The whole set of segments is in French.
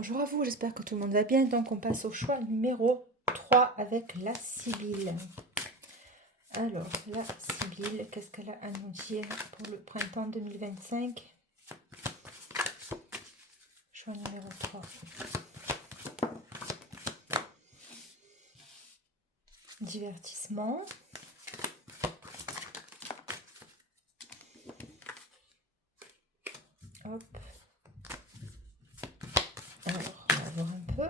Bonjour à vous, j'espère que tout le monde va bien. Donc on passe au choix numéro 3 avec la Sibylle. Alors, la Sibylle, qu'est-ce qu'elle a à nous dire pour le printemps 2025? Choix numéro 3. Divertissement. Hop. Alors, on va voir un peu.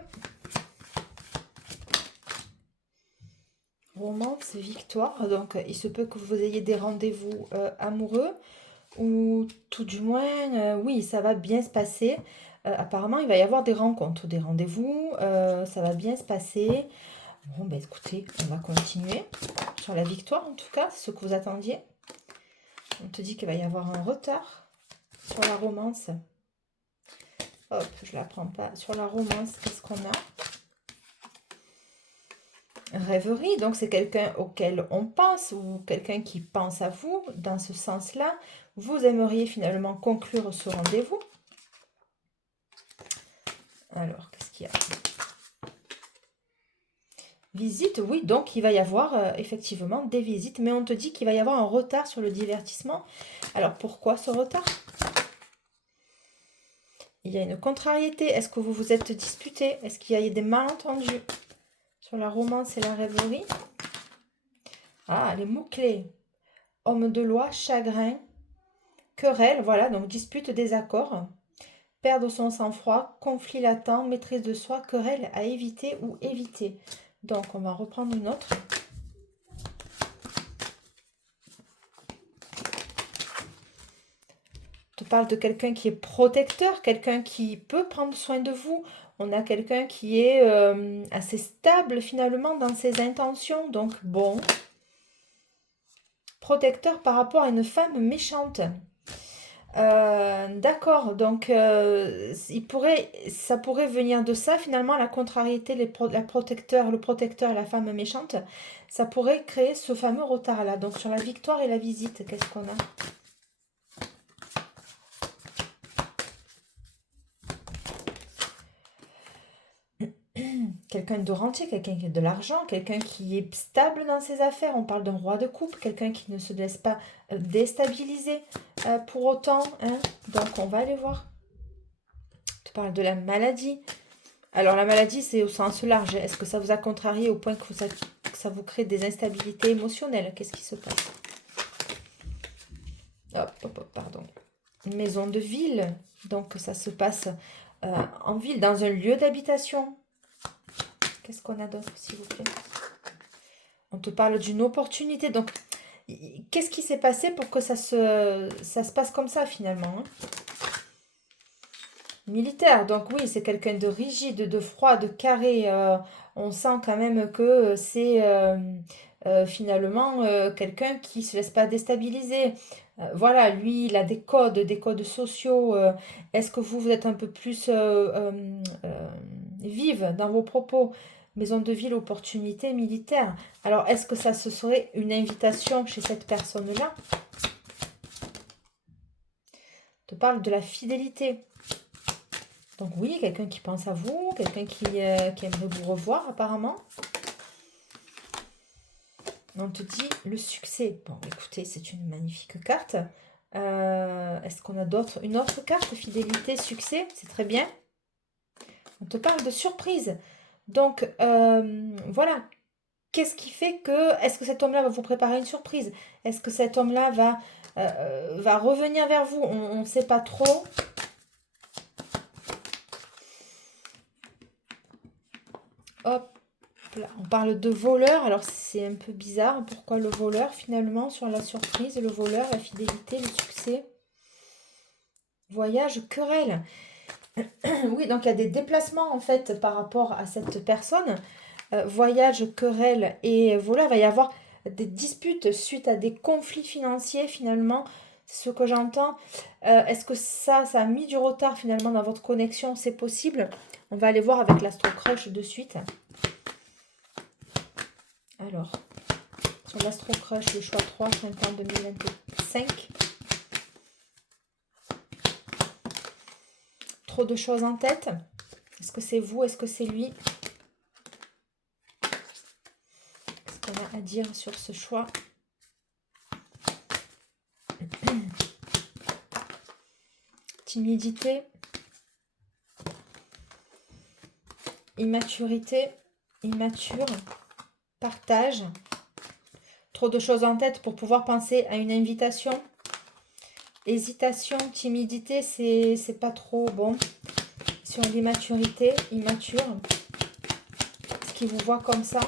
Romance, victoire. Donc, il se peut que vous ayez des rendez-vous amoureux. Ou tout du moins, oui, ça va bien se passer. Apparemment, il va y avoir des rencontres, des rendez-vous. Ça va bien se passer. Bon, ben écoutez, on va continuer sur la victoire, en tout cas, c'est ce que vous attendiez. On te dit qu'il va y avoir un retard sur la romance. Hop, je la prends pas. Sur la romance, qu'est-ce qu'on a? Rêverie, donc c'est quelqu'un auquel on pense ou quelqu'un qui pense à vous. Dans ce sens-là, vous aimeriez finalement conclure ce rendez-vous. Alors, qu'est-ce qu'il y a? Visite, oui, donc il va y avoir effectivement des visites, mais on te dit qu'il va y avoir un retard sur le divertissement. Alors, pourquoi ce retard? Il y a une contrariété. Est-ce que vous vous êtes disputé? Est-ce qu'il y a des malentendus sur la romance et la rêverie? Ah, les mots-clés. Homme de loi, chagrin, querelle, voilà, donc dispute, désaccord. Perdre son sang-froid, conflit latent, maîtrise de soi, querelle à éviter ou éviter. Donc, on va reprendre une autre. On parle de quelqu'un qui est protecteur, quelqu'un qui peut prendre soin de vous. On a quelqu'un qui est assez stable finalement dans ses intentions. Donc bon, protecteur par rapport à une femme méchante. D'accord, donc ça pourrait venir de ça finalement, la contrariété, le protecteur et la femme méchante. Ça pourrait créer ce fameux retard-là. Donc sur la victoire et la visite, qu'est-ce qu'on a? Quelqu'un de rentier, quelqu'un qui a de l'argent, quelqu'un qui est stable dans ses affaires. On parle d'un roi de coupe, quelqu'un qui ne se laisse pas déstabiliser pour autant. Hein. Donc, on va aller voir. Tu parles de la maladie. Alors, la maladie, c'est au sens large. Est-ce que ça vous a contrarié au point que ça vous crée des instabilités émotionnelles? Qu'est-ce qui se passe? Hop, hop, hop, pardon. Une maison de ville. Donc, ça se passe en ville, dans un lieu d'habitation. Qu'est-ce qu'on a d'autre, s'il vous plaît? On te parle d'une opportunité. Donc, qu'est-ce qui s'est passé pour que ça se passe comme ça, finalement? Hein? Militaire. Donc, oui, c'est quelqu'un de rigide, de froid, de carré. On sent quand même que c'est finalement quelqu'un qui ne se laisse pas déstabiliser. Voilà, lui, il a des codes sociaux. Est-ce que vous êtes un peu plus vive dans vos propos? Maison de ville, opportunité militaire. Alors, est-ce que ça ce serait une invitation chez cette personne-là? On te parle de la fidélité. Donc oui, quelqu'un qui pense à vous, quelqu'un qui aimerait vous revoir apparemment. On te dit le succès. Bon, écoutez, c'est une magnifique carte. Est-ce qu'on a une autre carte? Fidélité, succès, c'est très bien. On te parle de surprise. Donc, voilà. Qu'est-ce qui fait que... Est-ce que cet homme-là va vous préparer une surprise? Est-ce que cet homme-là va revenir vers vous? On ne sait pas trop. Hop. Là, on parle de voleur. Alors, c'est un peu bizarre. Pourquoi le voleur, finalement, sur la surprise? Le voleur, la fidélité, le succès. Voyage, querelle. Oui, donc il y a des déplacements, en fait, par rapport à cette personne. Voyage, querelle et voleur. Il va y avoir des disputes suite à des conflits financiers, finalement. C'est ce que j'entends. Est-ce que ça a mis du retard, finalement, dans votre connexion? C'est possible. On va aller voir avec l'Astro Crush de suite. Alors, sur l'Astro Crush, le choix 3, printemps 2025. Trop de choses en tête. Est-ce que c'est vous? Est-ce que c'est lui? Qu'est-ce qu'on a à dire sur ce choix? Timidité, immaturité, immature, partage, trop de choses en tête pour pouvoir penser à une invitation, hésitation, timidité, c'est pas trop bon. Sur l'immaturité, immature, ce qui vous voit comme ça,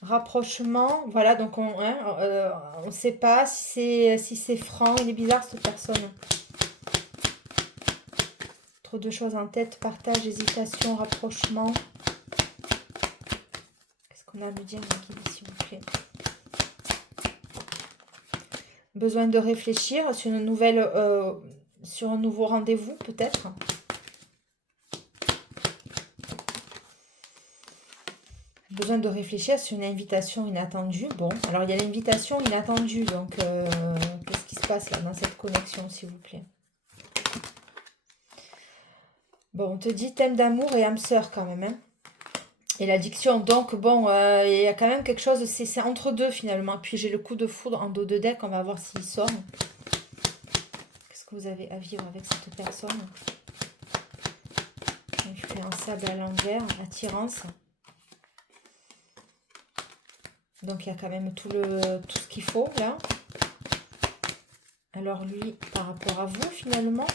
rapprochement, voilà, donc on ne sait pas si c'est franc, il est bizarre cette personne. Trop de choses en tête, partage, hésitation, rapprochement. Qu'est-ce qu'on a à me dire, s'il vous plaît? Besoin de réfléchir sur une nouvelle, sur un nouveau rendez-vous, peut-être. Besoin de réfléchir sur une invitation inattendue. Bon, alors il y a l'invitation inattendue, donc qu'est-ce qui se passe là dans cette connexion, s'il vous plaît? Bon, on te dit thème d'amour et âme sœur quand même, hein. Et l'addiction, donc bon, il y a quand même quelque chose, c'est entre deux finalement. Puis j'ai le coup de foudre en dos de deck, on va voir s'il sort. Qu'est-ce que vous avez à vivre avec cette personne? Influençable à l'envers, attirance. Donc il y a quand même tout ce qu'il faut là. Alors lui, par rapport à vous finalement,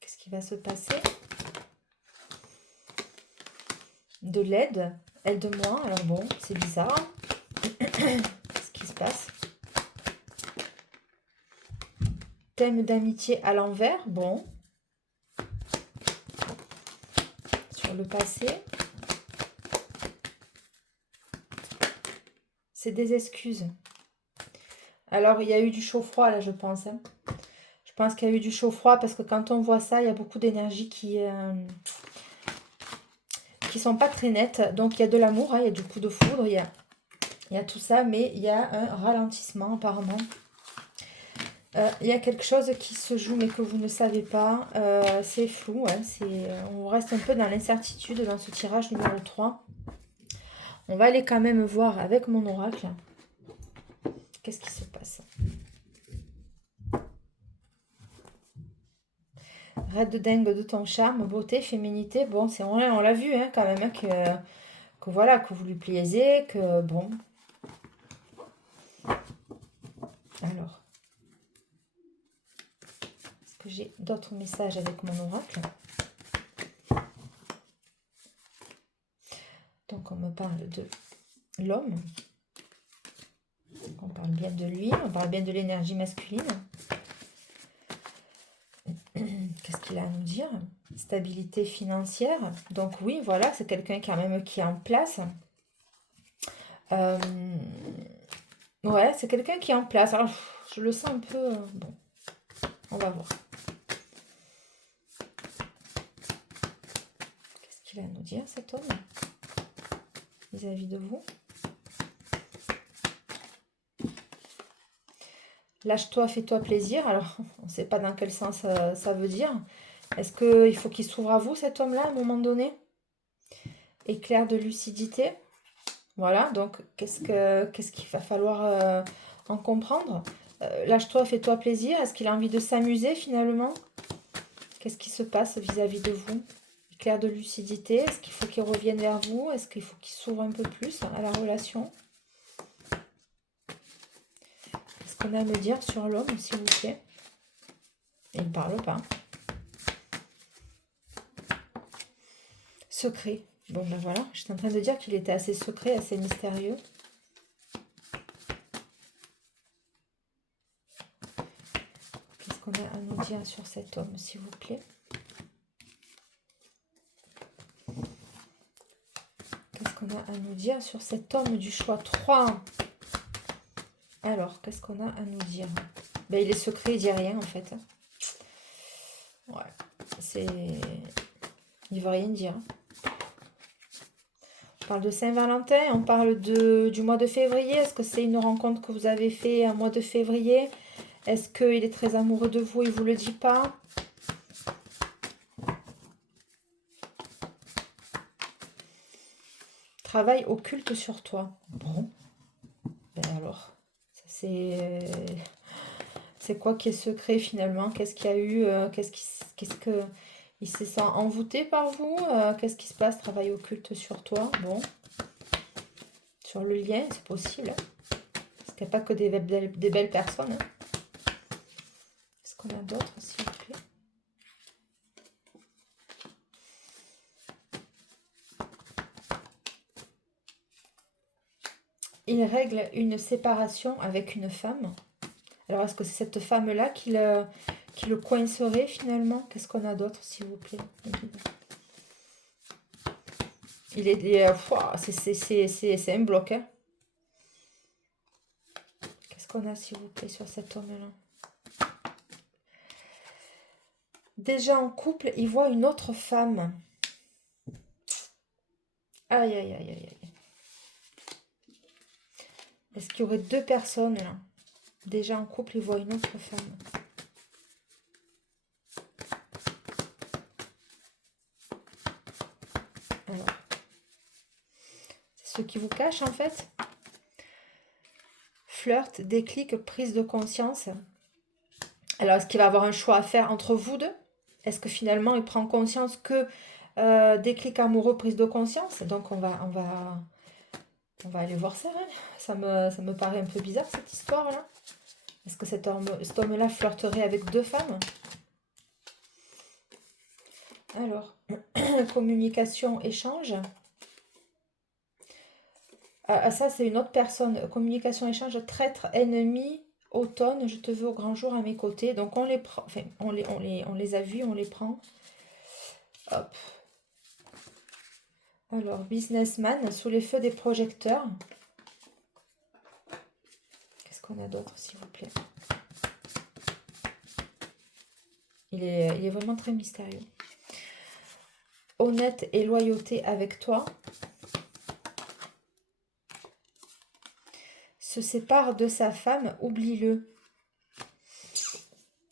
qu'est-ce qui va se passer? De l'aide, aide-moi. Alors bon, c'est bizarre. Qu'est-ce qui se passe? Thème d'amitié à l'envers, bon. Sur le passé. C'est des excuses. Alors, il y a eu du chaud-froid là, je pense, hein. Je pense qu'il y a eu du chaud-froid parce que quand on voit ça, il y a beaucoup d'énergie qui sont pas très nettes. Donc, il y a de l'amour, hein, il y a du coup de foudre, il y a tout ça, mais il y a un ralentissement apparemment. Il y a quelque chose qui se joue mais que vous ne savez pas. C'est flou, hein, on reste un peu dans l'incertitude dans ce tirage numéro 3. On va aller quand même voir avec mon oracle. Qu'est-ce qui se passe? Raide de dingue de ton charme, beauté, féminité. Bon, c'est vrai, on l'a vu hein, quand même, hein, que voilà, que vous lui plaisez, que bon. Alors, est-ce que j'ai d'autres messages avec mon oracle? Donc, on me parle de l'homme. On parle bien de lui, on parle bien de l'énergie masculine. Qu'est-ce qu'il a à nous dire? Stabilité financière. Donc oui, voilà, c'est quelqu'un quand même qui est en place. Ouais, c'est quelqu'un qui est en place. Alors, je le sens un peu... bon, on va voir. Qu'est-ce qu'il a à nous dire, cet homme, vis-à-vis de vous? Lâche-toi, fais-toi plaisir. Alors, on ne sait pas dans quel sens ça veut dire. Est-ce qu'il faut qu'il s'ouvre à vous, cet homme-là, à un moment donné? Éclair de lucidité. Voilà, donc qu'est-ce qu'il va falloir en comprendre? Lâche-toi, fais-toi plaisir. Est-ce qu'il a envie de s'amuser finalement? Qu'est-ce qui se passe vis-à-vis de vous? Éclair de lucidité. Est-ce qu'il faut qu'il revienne vers vous? Est-ce qu'il faut qu'il s'ouvre un peu plus à la relation? Qu'est-ce qu'on a à me dire sur l'homme, s'il vous plaît? Il ne parle pas. Secret. Bon, ben voilà, j'étais en train de dire qu'il était assez secret, assez mystérieux. Qu'est-ce qu'on a à nous dire sur cet homme, s'il vous plaît? Qu'est-ce qu'on a à nous dire sur cet homme du choix 3? Alors, qu'est-ce qu'on a à nous dire? Ben, il est secret, il dit rien, en fait. Ouais, c'est... il ne veut rien dire. On parle de Saint-Valentin, on parle du mois de février. Est-ce que c'est une rencontre que vous avez fait un mois de février? Est-ce qu'il est très amoureux de vous, il ne vous le dit pas? travail occulte sur toi. Bon, ben alors, ça c'est quoi qui est secret finalement? Qu'est-ce qu'il y a eu? Qu'est-ce que il se sent envoûté par vous? Qu'est-ce qui se passe? Travail occulte sur toi. Bon, sur le lien, c'est possible, hein. Parce qu'il n'y a pas que des belles personnes, hein. Qu'est-ce qu'on a d'autre, s'il vous plaît? Il règle une séparation avec une femme. Alors, est-ce que c'est cette femme-là qui le coincerait finalement? Qu'est-ce qu'on a d'autre, s'il vous plaît? C'est un bloc, hein. Qu'est-ce qu'on a, s'il vous plaît, sur cet homme-là? Déjà en couple, il voit une autre femme. Aïe, aïe, aïe, aïe, aïe. Est-ce qu'il y aurait deux personnes, là? Déjà en couple, il voit une autre femme. Alors, c'est ce qui vous cache, en fait. Flirt, déclic, prise de conscience. Alors, est-ce qu'il va avoir un choix à faire entre vous deux? Est-ce que finalement, il prend conscience que déclic amoureux, prise de conscience? Donc, on va aller voir ça, hein. Ça me paraît un peu bizarre, cette histoire-là. Est-ce que cet homme-là flirterait avec deux femmes? Alors, communication, échange. Ça, c'est une autre personne. Communication, échange, traître, ennemi, automne, je te veux au grand jour à mes côtés. Donc, on les prend, enfin, on les a vus, on les prend. Hop. Alors, businessman, sous les feux des projecteurs. Qu'est-ce qu'on a d'autre, s'il vous plaît? Il est vraiment très mystérieux. Honnête et loyauté avec toi. Se sépare de sa femme, oublie-le.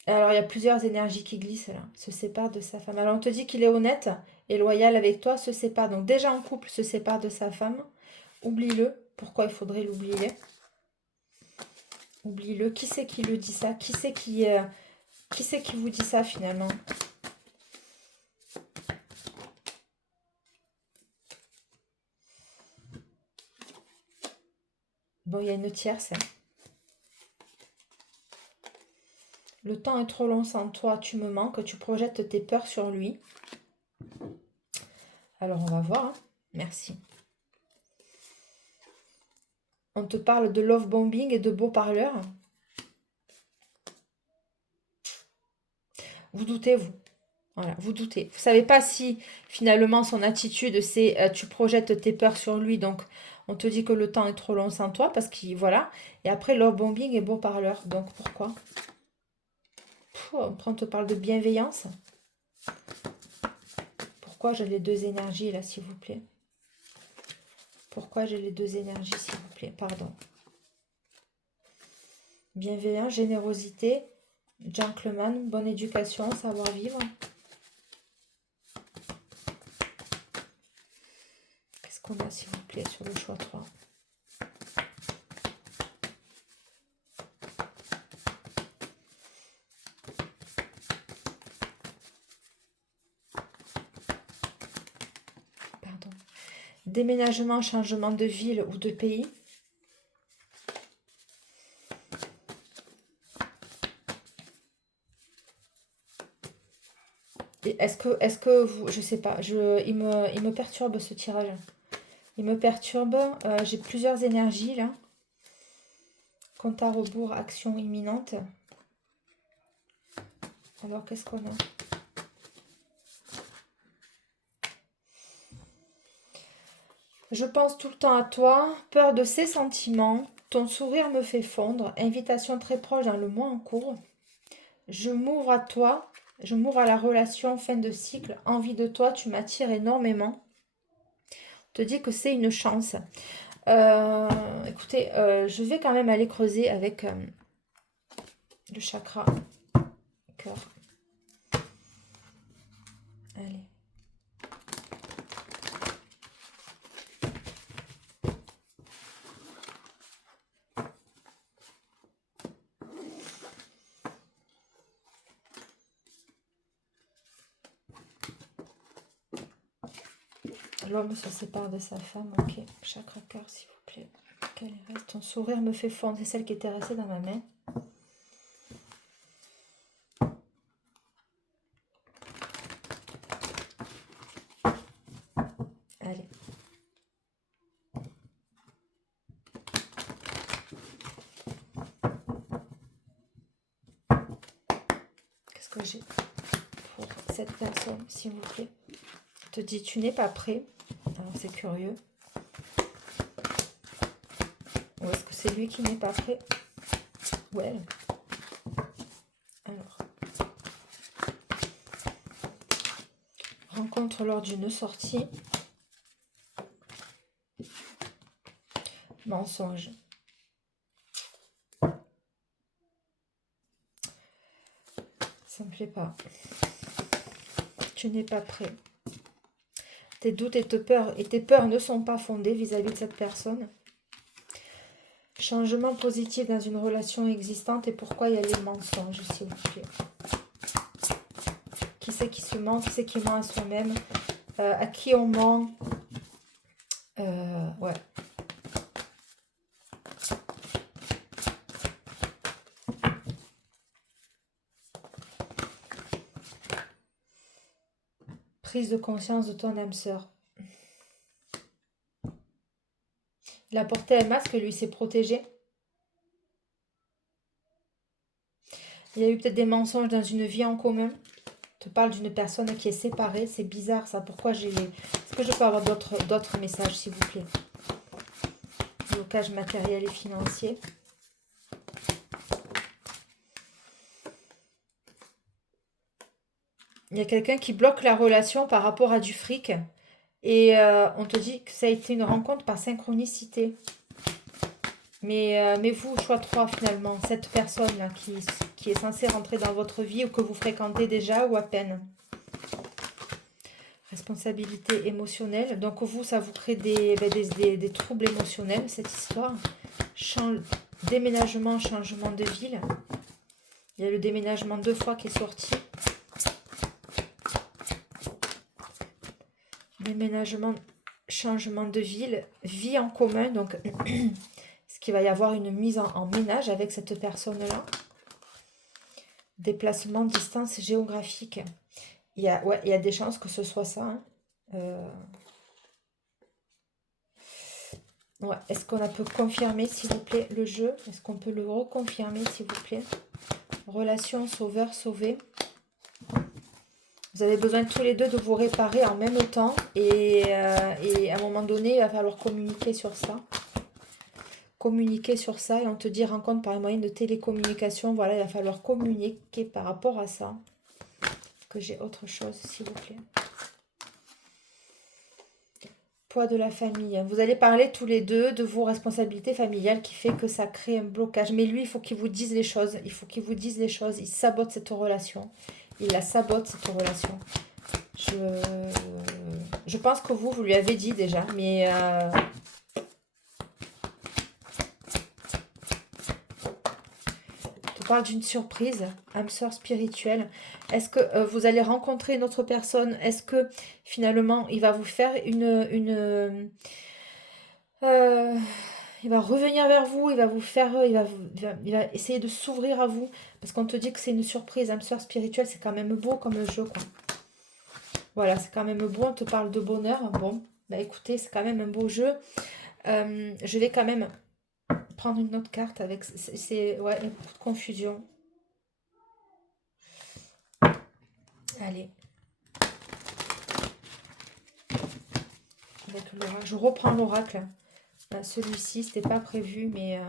Alors, il y a plusieurs énergies qui glissent là. Se sépare de sa femme. Alors, on te dit qu'il est honnête et loyal avec toi, se sépare. Donc, déjà en couple, se sépare de sa femme. Oublie-le. Pourquoi il faudrait l'oublier? Oublie-le. Qui c'est qui le dit ça? Qui c'est qui vous dit ça finalement? Bon, il y a une tierce. Le temps est trop long sans toi, tu me manques, tu projettes tes peurs sur lui. Alors, on va voir, hein. Merci. On te parle de love bombing et de beaux parleurs. Vous doutez, vous. Voilà, vous doutez. Vous ne savez pas si finalement son attitude, c'est tu projettes tes peurs sur lui, donc on te dit que le temps est trop long sans toi, parce qu'il, voilà. Et après, love bombing et beau parleur. Donc pourquoi? Après, on te parle de bienveillance. Pourquoi j'ai les deux énergies là, s'il vous plaît? Pourquoi j'ai les deux énergies, s'il vous plaît? Pardon. Bienveillance, générosité, gentleman, bonne éducation, savoir-vivre. Qu'est-ce qu'on a, s'il vous plaît, sur le choix 3? Pardon. Déménagement, changement de ville ou de pays. Est-ce que vous, je sais pas, il me perturbe ce tirage. Il me perturbe. J'ai plusieurs énergies là. Compte à rebours, action imminente. Alors qu'est-ce qu'on a? Je pense tout le temps à toi, peur de ses sentiments, ton sourire me fait fondre, invitation très proche dans le mois en cours. Je m'ouvre à toi, je m'ouvre à la relation, fin de cycle, envie de toi, tu m'attires énormément. On te dit que c'est une chance. Écoutez, je vais quand même aller creuser avec le chakra cœur. Allez. l'homme se sépare de sa femme. Ok. Chakra cœur, s'il vous plaît. Quel reste? Ton sourire me fait fondre. C'est celle qui était restée dans ma main. Allez. Qu'est-ce que j'ai pour cette personne, s'il vous plaît? Te dit, tu n'es pas prêt. Alors, c'est curieux. Ou est-ce que c'est lui qui n'est pas prêt? Ou elle? Alors. Rencontre lors d'une sortie. Mensonge. Ça me plaît pas. Tu n'es pas prêt. Tes doutes et tes peurs ne sont pas fondées vis-à-vis de cette personne. Changement positif dans une relation existante et pourquoi il y a les mensonges, s'il vous plaît. Qui c'est qui se ment? Qui c'est qui ment à soi-même? À qui on ment? Ouais. Prise de conscience de ton âme sœur. Il a porté un masque, lui s'est protégé. Il y a eu peut-être des mensonges dans une vie en commun. Je te parle d'une personne qui est séparée. C'est bizarre ça. Pourquoi j'ai les... Est-ce que je peux avoir d'autres messages, s'il vous plaît? Blocage matériel et financier. Il y a quelqu'un qui bloque la relation par rapport à du fric. Et on te dit que ça a été une rencontre par synchronicité. Mais vous, choix 3 finalement, cette personne-là qui est censée rentrer dans votre vie ou que vous fréquentez déjà ou à peine. Responsabilité émotionnelle. Donc vous, ça vous crée des troubles émotionnels, cette histoire. Déménagement, changement de ville. Il y a le déménagement 2 fois qui est sorti. Déménagement, changement de ville, vie en commun. Donc, est-ce qu'il va y avoir une mise en ménage avec cette personne-là? Déplacement, distance géographique. Il y a des chances que ce soit ça. Hein. Ouais. Est-ce qu'on peut confirmer, s'il vous plaît, le jeu? Est-ce qu'on peut le reconfirmer, s'il vous plaît? Relation, sauveur, sauvé. Vous avez besoin tous les deux de vous réparer en même temps. Et à un moment donné, il va falloir communiquer sur ça. Communiquer sur ça. Et on te dit rencontre par un moyen de télécommunication. Voilà, il va falloir communiquer par rapport à ça. Est-ce que j'ai autre chose, s'il vous plaît? Poids de la famille. Vous allez parler tous les deux de vos responsabilités familiales qui fait que ça crée un blocage. Mais lui, il faut qu'il vous dise les choses. Il faut qu'il vous dise les choses. Il sabote cette relation. Il la sabote, cette relation. Je pense que vous lui avez dit déjà. Mais... je parle d'une surprise. Âme sœur spirituelle. Est-ce que vous allez rencontrer une autre personne? Est-ce que finalement, il va vous faire il va revenir vers vous, il va vous faire, il va essayer de s'ouvrir à vous. Parce qu'on te dit que c'est une surprise, âme sœur spirituelle, c'est quand même beau comme jeu, quoi. Voilà, c'est quand même beau, on te parle de bonheur. Bon, bah écoutez, c'est quand même un beau jeu. Je vais quand même prendre une autre carte avec... ouais, il y a beaucoup de confusion. Allez. Avec l'oracle. Je reprends l'oracle. Celui-ci, c'était pas prévu, mais...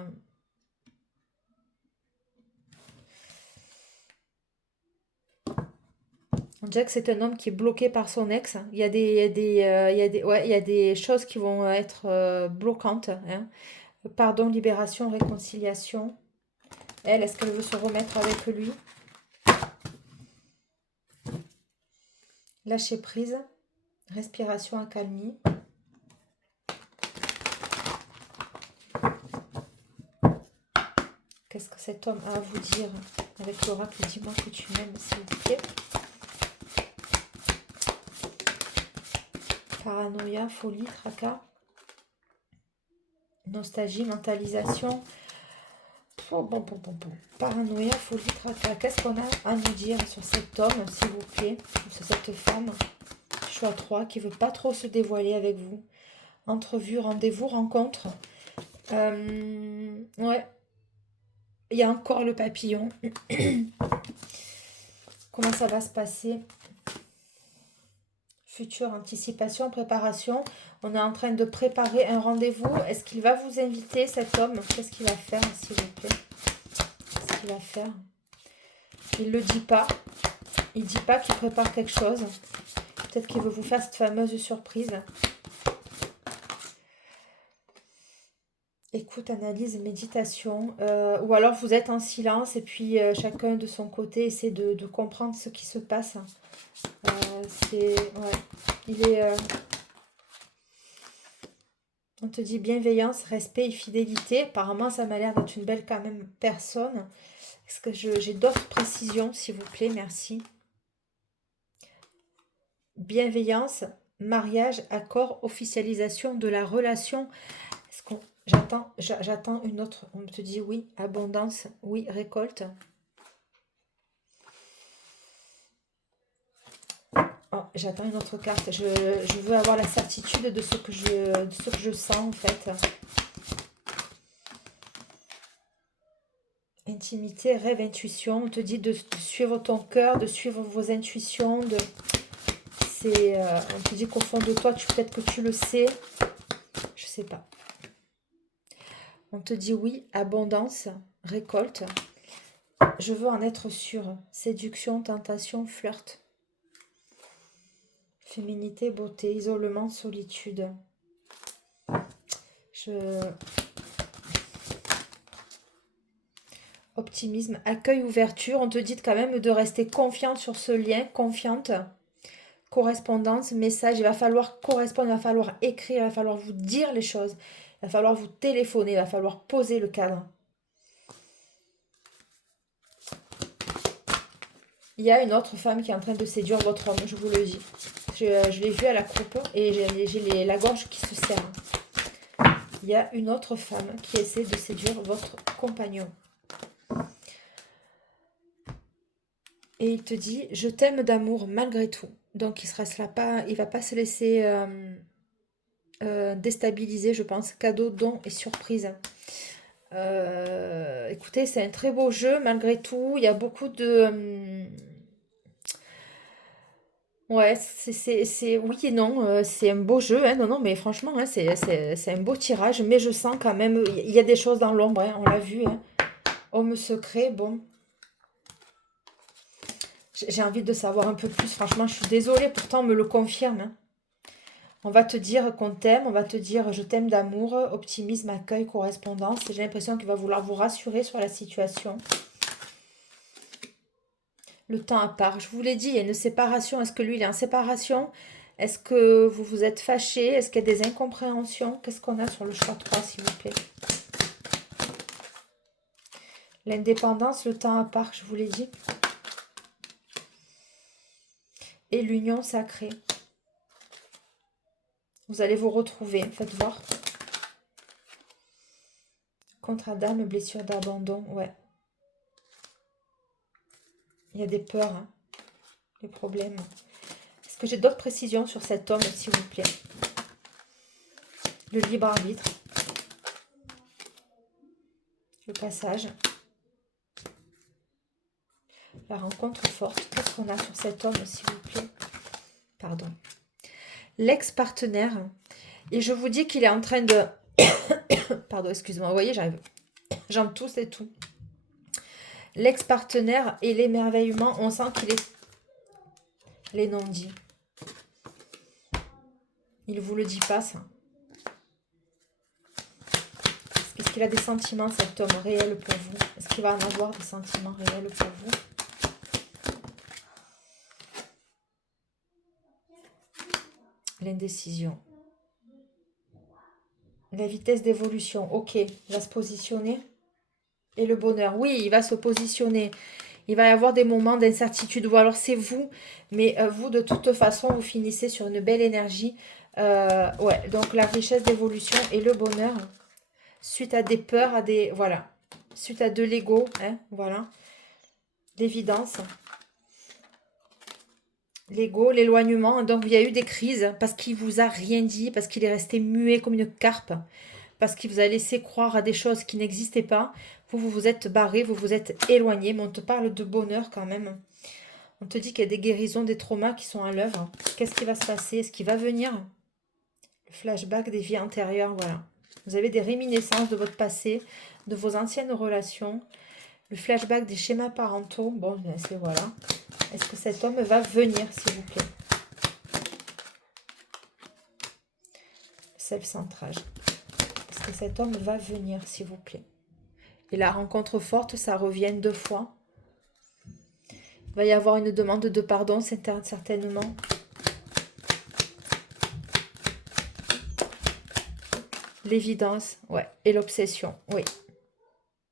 on dirait que c'est un homme qui est bloqué par son ex. Il y a il y a des choses qui vont être bloquantes. Hein. Pardon, libération, réconciliation. Elle, est-ce qu'elle veut se remettre avec lui? Lâcher prise. Respiration, accalmie. Qu'est-ce que cet homme a à vous dire avec l'oracle? Dis-moi que tu m'aimes, s'il vous plaît. Paranoïa, folie, tracas, nostalgie, mentalisation. Paranoïa, folie, tracas. Qu'est-ce qu'on a à nous dire sur cet homme, s'il vous plaît, ou sur cette femme? Choix 3 qui veut pas trop se dévoiler avec vous. Entrevue, rendez-vous, rencontre. Ouais. Il y a encore le papillon. Comment ça va se passer? Future anticipation, préparation. On est en train de préparer un rendez-vous. Est-ce qu'il va vous inviter, cet homme? Qu'est-ce qu'il va faire, s'il vous plaît? Qu'est-ce qu'il va faire? Il ne le dit pas. Il ne dit pas qu'il prépare quelque chose. Peut-être qu'il veut vous faire cette fameuse surprise. Écoute, analyse, méditation. Ou alors vous êtes en silence et puis chacun de son côté essaie de comprendre ce qui se passe. Ouais, il est... on te dit bienveillance, respect et fidélité. Apparemment, ça m'a l'air d'être une belle quand même personne. Est-ce que j'ai d'autres précisions, s'il vous plaît? Merci. Bienveillance, mariage, accord, officialisation de la relation. Est-ce qu'on... J'attends une autre. On te dit oui, abondance, oui, récolte. Oh, j'attends une autre carte. Je veux avoir la certitude de ce que je sens en fait. Intimité, rêve, intuition. On te dit de suivre ton cœur, de suivre vos intuitions. On te dit qu'au fond de toi, peut-être que tu le sais. Je sais pas. On te dit oui, abondance, récolte. Je veux en être sûre. Séduction, tentation, flirt. Féminité, beauté, isolement, solitude. Optimisme, accueil, ouverture. On te dit quand même de rester confiante sur ce lien, confiante. Correspondance, message. Il va falloir correspondre, il va falloir écrire, il va falloir vous dire les choses. Il va falloir vous téléphoner, il va falloir poser le cadre. Il y a une autre femme qui est en train de séduire votre homme, je vous le dis. Je l'ai vu à la croupe et j'ai la gorge qui se serre. Il y a une autre femme qui essaie de séduire votre compagnon. Et il te dit, je t'aime d'amour malgré tout. Donc il ne va pas se laisser déstabiliser, je pense. Cadeau, don et surprise. Écoutez, c'est un très beau jeu malgré tout. Il y a beaucoup de... ouais, oui et non. C'est un beau jeu. Hein, non, mais franchement, hein, c'est un beau tirage. Mais je sens quand même... Il y a des choses dans l'ombre. Hein, on l'a vu. Hein. Homme secret, bon... J'ai envie de savoir un peu plus. Franchement, je suis désolée. Pourtant, on me le confirme. Hein. On va te dire qu'on t'aime. On va te dire je t'aime d'amour. Optimisme, accueil, correspondance. J'ai l'impression qu'il va vouloir vous rassurer sur la situation. Le temps à part. Je vous l'ai dit, il y a une séparation. Est-ce que lui, il est en séparation? Est-ce que vous vous êtes fâchés? Est-ce qu'il y a des incompréhensions? Qu'est-ce qu'on a sur le choix 3, s'il vous plaît? L'indépendance, le temps à part, je vous l'ai dit. Et l'union sacrée. Vous allez vous retrouver, faites voir. Contrat d'âme, blessure d'abandon, ouais. Il y a des peurs, hein, des problèmes. Est-ce que j'ai d'autres précisions sur cet homme, s'il vous plaît? Le libre arbitre. Le passage. La rencontre forte. Qu'est-ce qu'on a sur cet homme, s'il vous plaît? Pardon. L'ex-partenaire. Et je vous dis qu'il est en train de... Pardon, excuse-moi. Vous voyez, j'en tousse et tout. L'ex-partenaire et l'émerveillement. On sent qu'il est... Les non-dits. Il ne vous le dit pas, ça. Est-ce qu'il a des sentiments, cet homme, réel pour vous? Est-ce qu'il va en avoir des sentiments réels pour vous? L'indécision. La vitesse d'évolution. Ok, il va se positionner. Et le bonheur. Oui, il va se positionner. Il va y avoir des moments d'incertitude. Ou alors c'est vous. Mais vous, de toute façon, vous finissez sur une belle énergie. Ouais, donc la richesse d'évolution et le bonheur suite à des peurs, à des... Voilà. Suite à de l'ego, hein, voilà. L'évidence. L'ego, l'éloignement. Donc, il y a eu des crises parce qu'il vous a rien dit, parce qu'il est resté muet comme une carpe, parce qu'il vous a laissé croire à des choses qui n'existaient pas. Vous vous êtes barré, vous vous êtes éloigné, mais on te parle de bonheur quand même. On te dit qu'il y a des guérisons, des traumas qui sont à l'œuvre. Qu'est-ce qui va se passer? Est-ce qu'il va venir? Le flashback des vies antérieures, voilà. Vous avez des réminiscences de votre passé, de vos anciennes relations. Le flashback des schémas parentaux. Bon, ben c'est voilà. Est-ce que cet homme va venir, s'il vous plaît? Self-centrage. Est-ce que cet homme va venir, s'il vous plaît? Et la rencontre forte, ça revient 2 fois. Il va y avoir une demande de pardon, c'est certainement. L'évidence, ouais. Et l'obsession, oui.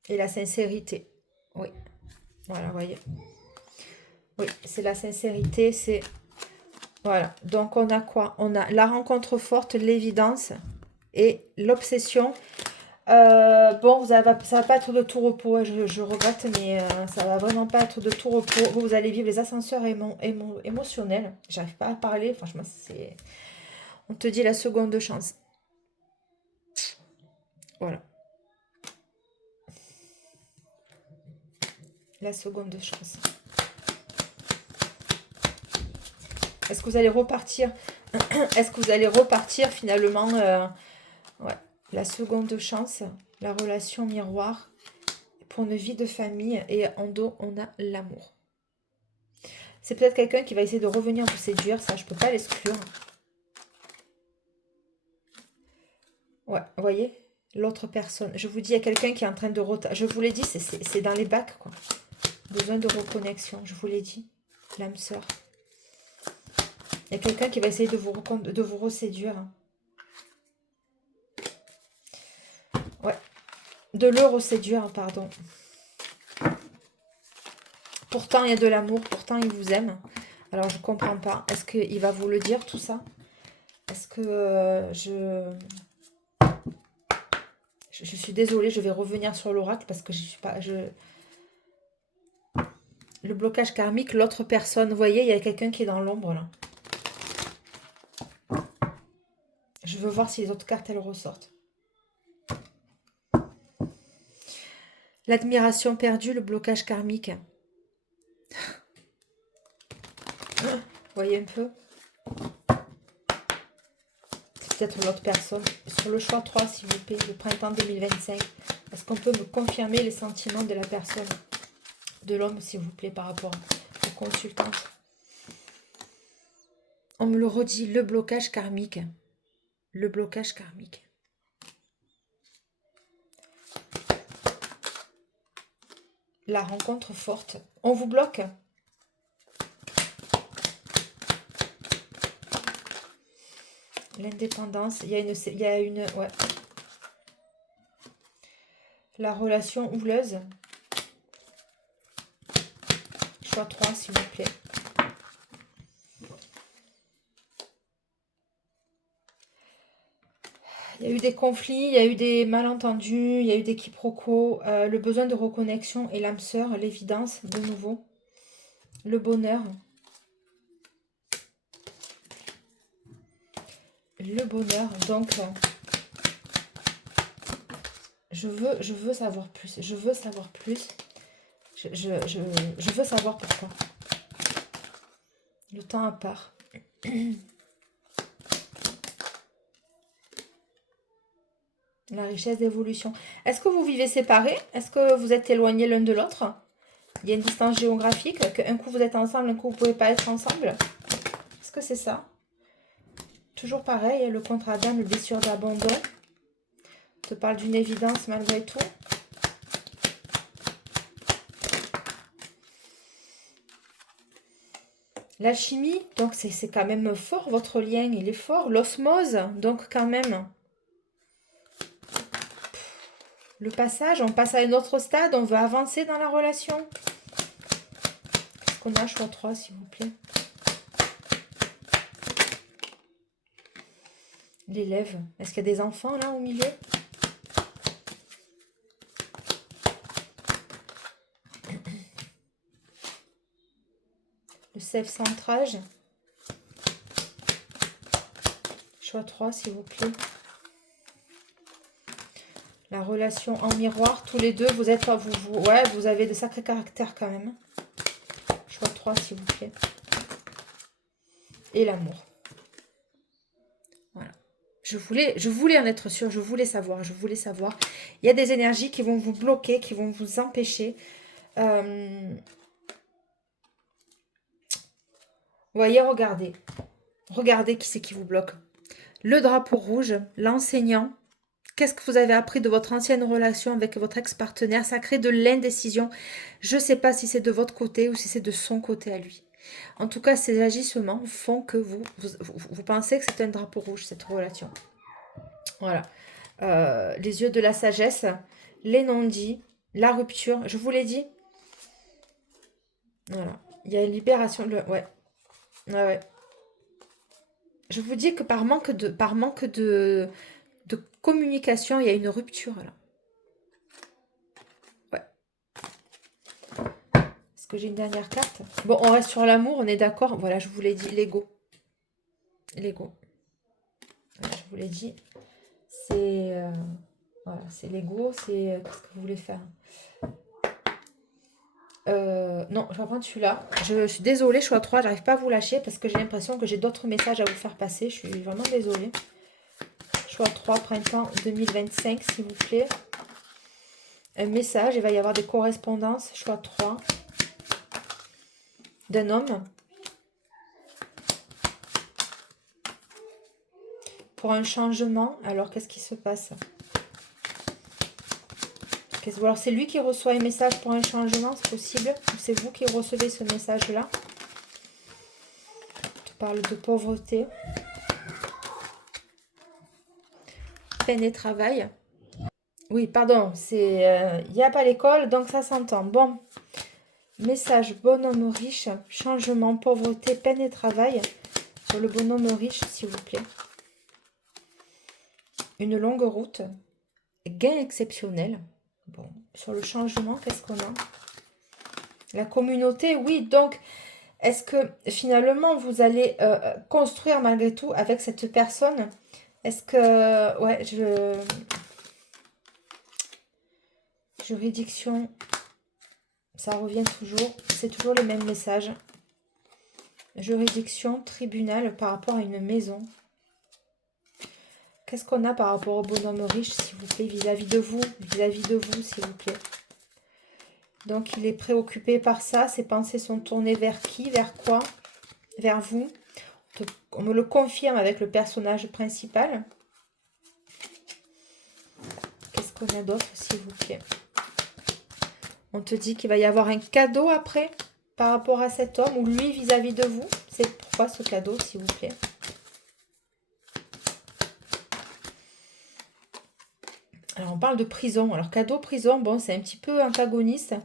Et la sincérité, oui. Voilà, vous voyez. Oui, c'est la sincérité, c'est... Voilà. Donc, on a quoi? On a la rencontre forte, l'évidence et l'obsession. Bon, ça va pas être de tout repos, hein, je regrette, mais ça va vraiment pas être de tout repos. Vous allez vivre les ascenseurs émotionnels. J'arrive pas à parler, franchement, c'est... On te dit la seconde chance. Voilà. La seconde chance. Est-ce que vous allez repartir? Est-ce que vous allez repartir finalement ouais. La seconde chance, la relation miroir pour une vie de famille. Et en dos, on a l'amour. C'est peut-être quelqu'un qui va essayer de revenir vous séduire. Ça, je peux pas l'exclure. Ouais, vous voyez? L'autre personne. Je vous dis, il y a quelqu'un qui est en train de... Je vous l'ai dit, c'est dans les bacs, quoi. Besoin de reconnexion, je vous l'ai dit. L'âme sœur. Il y a quelqu'un qui va essayer de vous reséduire. Ouais. De le reséduire, pardon. Pourtant, il y a de l'amour. Pourtant, il vous aime. Alors, je ne comprends pas. Est-ce qu'il va vous le dire, tout ça? Est-ce que je suis désolée, je vais revenir sur l'oracle parce que je suis pas... Le blocage karmique, l'autre personne. Vous voyez, il y a quelqu'un qui est dans l'ombre, là. Je veux voir si les autres cartes, elles ressortent. L'admiration perdue, le blocage karmique. Vous voyez un peu? C'est peut-être l'autre personne. Sur le choix 3, s'il vous plaît, le printemps 2025. Est-ce qu'on peut me confirmer les sentiments de la personne, de l'homme, s'il vous plaît, par rapport aux consultantes? On me le redit, le blocage karmique. Le blocage karmique. La rencontre forte. On vous bloque? L'indépendance. Il y a une... Ouais. La relation houleuse. Choix 3, s'il vous plaît. Il y a eu des conflits, il y a eu des malentendus, il y a eu des quiproquos, le besoin de reconnexion et l'âme sœur, l'évidence, de nouveau. Le bonheur. Le bonheur, donc... je veux savoir plus. Je veux savoir plus. Je veux savoir pourquoi. Le temps à part. La richesse d'évolution. Est-ce que vous vivez séparés? Est-ce que vous êtes éloignés l'un de l'autre? Il y a une distance géographique, qu'un coup vous êtes ensemble, un coup vous ne pouvez pas être ensemble? Est-ce que c'est ça? Toujours pareil, le contrat d'âme, le blessure d'abandon. On te parle d'une évidence malgré tout. L'alchimie, donc c'est quand même fort, votre lien, il est fort. L'osmose, donc quand même... Le passage, on passe à un autre stade, on veut avancer dans la relation. Qu'est-ce qu'on a, choix 3, s'il vous plaît? L'élève. Est-ce qu'il y a des enfants là au milieu? Le self-centrage. Choix 3, s'il vous plaît. La relation en miroir. Tous les deux, vous êtes... ouais, vous avez de sacrés caractères quand même. Choix 3, s'il vous plaît. Et l'amour. Voilà. Je voulais en être sûre. Je voulais savoir. Il y a des énergies qui vont vous bloquer, qui vont vous empêcher. Voyez, regardez. Regardez qui c'est qui vous bloque. Le drapeau rouge, l'enseignant. Qu'est-ce que vous avez appris de votre ancienne relation avec votre ex-partenaire? Ça crée de l'indécision. Je ne sais pas si c'est de votre côté ou si c'est de son côté à lui. En tout cas, ces agissements font que vous pensez que c'est un drapeau rouge, cette relation. Voilà. Les yeux de la sagesse, les non-dits, la rupture. Je vous l'ai dit. Voilà. Il y a une libération. Ouais. Ouais. Je vous dis que par manque de communication, il y a une rupture là. Ouais. Est-ce que j'ai une dernière carte? Bon, on reste sur l'amour, on est d'accord. Voilà, je vous l'ai dit, l'ego. L'ego. Voilà, je vous l'ai dit. C'est voilà, c'est l'ego, c'est qu'est-ce que vous voulez faire? Non, je vais prendre celui-là. Je suis désolée, choix 3, j'arrive pas à vous lâcher parce que j'ai l'impression que j'ai d'autres messages à vous faire passer. Je suis vraiment désolée. Choix 3, printemps 2025, s'il vous plaît. Un message, il va y avoir des correspondances. Choix 3. D'un homme. Pour un changement. Alors, qu'est-ce qui se passe? Alors, c'est lui qui reçoit un message pour un changement, c'est possible? Ou c'est vous qui recevez ce message-là? Tu parles de pauvreté. Peine et travail. Oui, pardon, c'est... Il n'y a pas l'école, donc ça s'entend. Bon. Message bonhomme riche, changement, pauvreté, peine et travail. Sur le bonhomme riche, s'il vous plaît. Une longue route. Gain exceptionnel. Bon, sur le changement, qu'est-ce qu'on a? La communauté, oui. Donc, est-ce que finalement, vous allez construire malgré tout avec cette personne? Est-ce que... Ouais, juridiction, ça revient toujours. C'est toujours les mêmes messages. Juridiction, tribunal par rapport à une maison. Qu'est-ce qu'on a par rapport au bonhomme riche, s'il vous plaît, vis-à-vis de vous, s'il vous plaît. Donc, il est préoccupé par ça. Ses pensées sont tournées vers qui? Vers quoi? Vers vous. On me le confirme avec le personnage principal. Qu'est-ce qu'on a d'autre, s'il vous plaît? On te dit qu'il va y avoir un cadeau après, par rapport à cet homme, ou lui vis-à-vis de vous. C'est pourquoi ce cadeau, s'il vous plaît? Alors, on parle de prison. Alors, cadeau, prison, bon, c'est un petit peu antagoniste.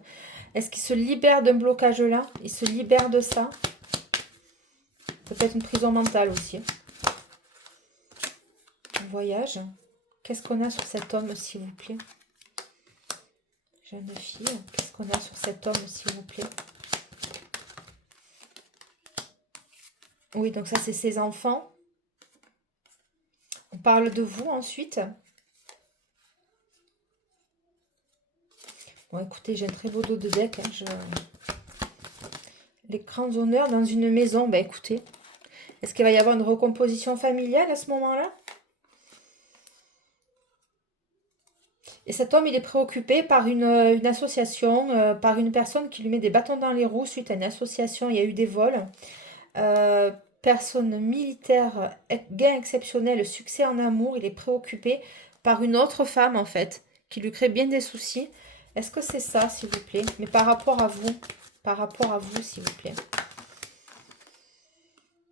Est-ce qu'il se libère d'un blocage là? Il se libère de ça? Peut-être une prison mentale aussi. Un voyage. Qu'est-ce qu'on a sur cet homme, s'il vous plaît? Jeune fille. Qu'est-ce qu'on a sur cet homme, s'il vous plaît? Oui, donc ça, c'est ses enfants. On parle de vous ensuite. Bon, écoutez, j'ai un très beau dos de deck. Hein, Les grands honneurs dans une maison. Ben, écoutez, est-ce qu'il va y avoir une recomposition familiale à ce moment-là? Et cet homme, il est préoccupé par une association, par une personne qui lui met des bâtons dans les roues suite à une association. Il y a eu des vols. Personne militaire, gain exceptionnel, succès en amour. Il est préoccupé par une autre femme, en fait, qui lui crée bien des soucis. Est-ce que c'est ça, s'il vous plaît? Mais par rapport à vous, s'il vous plaît.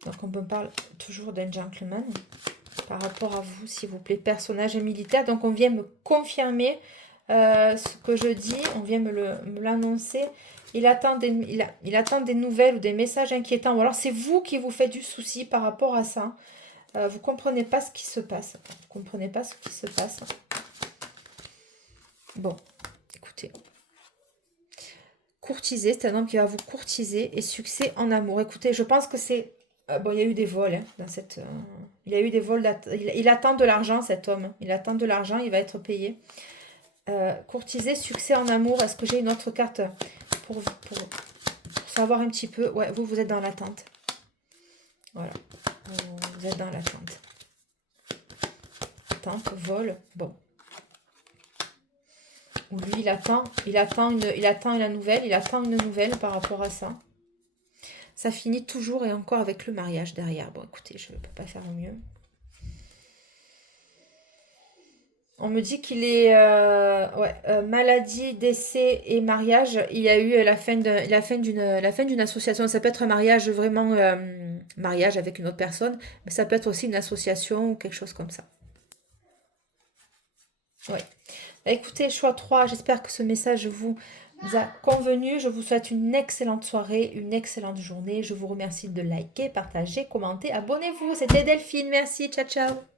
Donc, on me parle toujours d'un gentleman. Par rapport à vous, s'il vous plaît, personnage militaire. Donc, on vient me confirmer ce que je dis. On vient me l'annoncer. Il attend des nouvelles ou des messages inquiétants. Ou alors, c'est vous qui vous faites du souci par rapport à ça. Vous comprenez pas ce qui se passe. Vous comprenez pas ce qui se passe. Bon, écoutez. Courtiser, c'est un homme qui va vous courtiser et succès en amour. Écoutez, je pense que c'est... bon, il y a eu des vols hein, dans cette... il y a eu des vols... Il attend de l'argent, cet homme. Il attend de l'argent, il va être payé. Courtiser, succès en amour. Est-ce que j'ai une autre carte pour savoir un petit peu? Ouais, vous êtes dans l'attente. Voilà. Vous êtes dans l'attente. Attente, vol. Bon. Lui, il attend la nouvelle. Il attend une nouvelle par rapport à ça. Ça finit toujours et encore avec le mariage derrière. Bon, écoutez, je ne peux pas faire mieux. On me dit qu'il est maladie, décès et mariage. Il y a eu la fin d'une association. Ça peut être un mariage vraiment mariage avec une autre personne, mais ça peut être aussi une association ou quelque chose comme ça. Ouais. Écoutez, choix 3, j'espère que ce message vous a convenu. Je vous souhaite une excellente soirée, une excellente journée. Je vous remercie de liker, partager, commenter. Abonnez-vous. C'était Delphine. Merci. Ciao, ciao.